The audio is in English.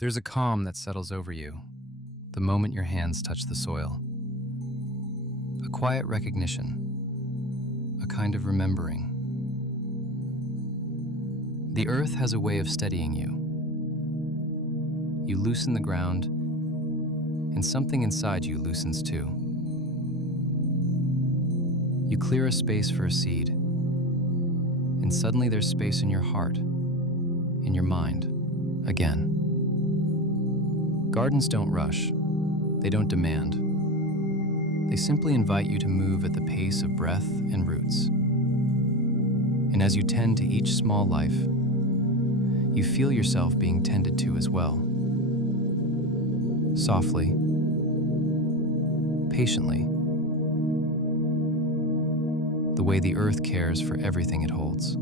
There's a calm that settles over you the moment your hands touch the soil. A quiet recognition, a kind of remembering. The earth has a way of steadying you. You loosen the ground, and something inside you loosens too. You clear a space for a seed, and suddenly there's space in your heart, in your mind, again. Gardens don't rush. They don't demand. They simply invite you to move at the pace of breath and roots. And as you tend to each small life, you feel yourself being tended to as well. Softly, patiently, the way the earth cares for everything it holds.